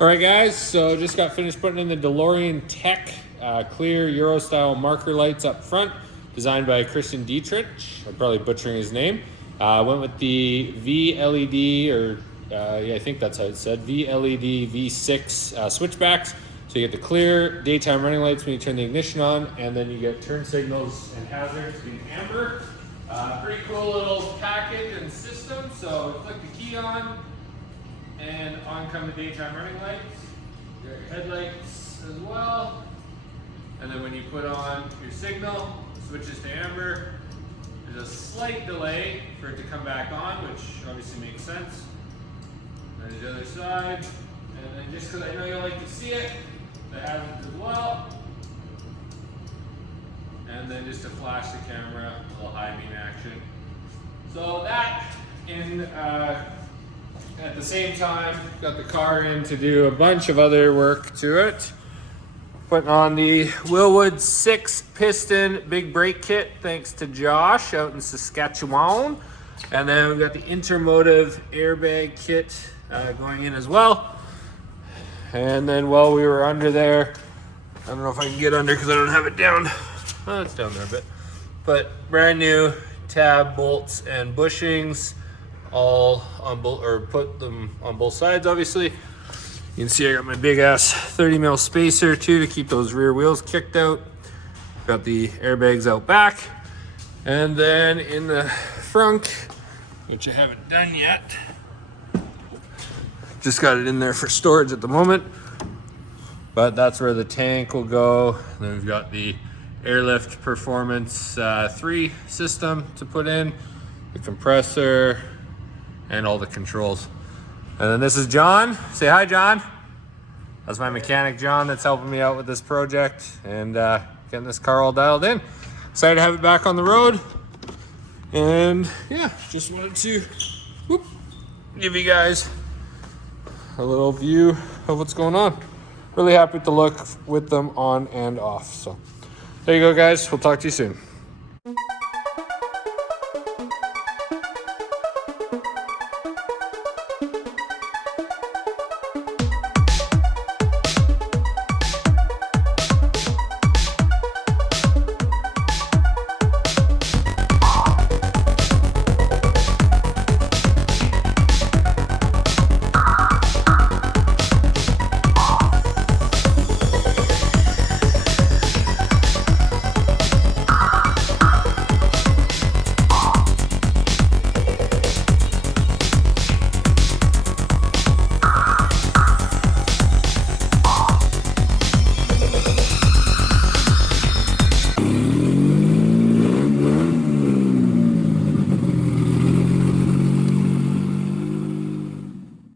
All right, guys, so just got finished putting in the DeLorean Tech clear Euro-style marker lights up front, designed by Christian Dietrich. I'm probably butchering his name. Went with the VLED, or yeah, I think that's how it said, VLED V6 switchbacks. So you get the clear daytime running lights when you turn the ignition on, and then you get turn signals and hazards in amber. Pretty cool little package and system. So flick the key on, and on come the daytime running lights. You got your headlights as well. And then when you put on your signal, it switches to amber. There's a slight delay for it to come back on, which obviously makes sense. There's the other side. And then just because I know you like to see it, the hazards as well. And then just to flash the camera, a little high beam action. So that in at the same time, got the car in to do a bunch of other work to it. Putting on the Wilwood 6-piston big brake kit, thanks to Josh out in Saskatchewan. And then we've got the Intermotiv airbag kit going in as well. And then while we were under there, I don't know if I can get under because I don't have it down. Oh, it's down there a bit. But brand new tab bolts and bushings, all on both, or put them on both sides, obviously. You can see I got my big ass 30mm spacer too to keep those rear wheels kicked out. Got the airbags out back. And then in the front, which I haven't done yet, just got it in there for storage at the moment. But that's where the tank will go. And then we've got the Airlift Performance 3 system to put in, the compressor, and all the controls. And then this is John. Say hi, John. That's my mechanic, John, that's helping me out with this project and getting this car all dialed in. Excited to have it back on the road. And yeah, just wanted to give you guys a little view of what's going on. Really happy with the look with them on and off. So there you go, guys. We'll talk to you soon.